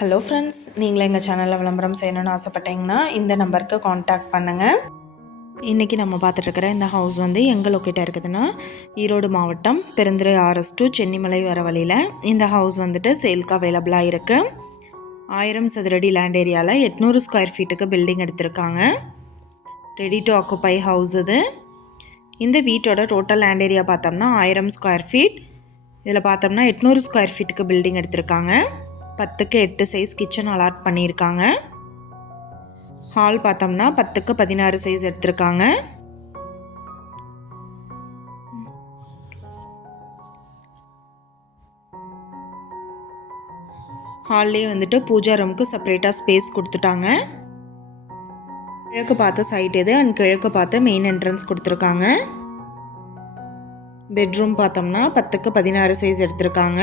Hello friends நீங்களும் எங்கள் சேனலில் விளம்பரம் செய்யணும்னு ஆசைப்பட்டீங்கன்னா இந்த நம்பருக்கு காண்டாக்ட் பண்ணுங்கள் இன்றைக்கி நம்ம பார்த்துட்ருக்கிற இந்த ஹவுஸ் வந்து எங்கே லொக்கேட்டாக இருக்குதுன்னா ஈரோடு மாவட்டம் பெருந்துறை ஆர்எஸ் டு சென்னிமலை வர வழியில் இந்த ஹவுஸ் வந்துட்டு சேல்க்கு அவைலபிளாக இருக்குது ஆயிரம் சதுரடி லேண்ட் ஏரியாவில் எட்நூறு ஸ்கொயர் ஃபீட்டுக்கு பில்டிங் எடுத்திருக்காங்க. ரெடி டு ஆக்குப்பை ஹவுஸ் இது. இந்த வீட்டோட டோட்டல் லேண்ட் ஏரியா பார்த்தோம்னா ஆயிரம் ஸ்கொயர் ஃபீட் இதில் பார்த்தோம்னா எட்நூறு ஸ்கொயர் ஃபீட்டுக்கு பில்டிங் எடுத்திருக்காங்க. பத்துக்கு எட்டு சைஸ் கிச்சன் அலாட் பண்ணியிருக்காங்க. ஹால் பார்த்தோம்னா பத்துக்கு பதினாறு சைஸ் எடுத்திருக்காங்க. ஹால்லே வந்துட்டு பூஜா ரூமுக்கு செப்பரேட்டாக ஸ்பேஸ் கொடுத்துட்டாங்க. கிழக்கு பார்த்த சைட் இது அண்ட் கிழக்கு பார்த்த மெயின் என்ட்ரன்ஸ் கொடுத்துருக்காங்க. பெட்ரூம் பார்த்தோம்னா பத்துக்கு பதினாறு சைஸ் எடுத்திருக்காங்க.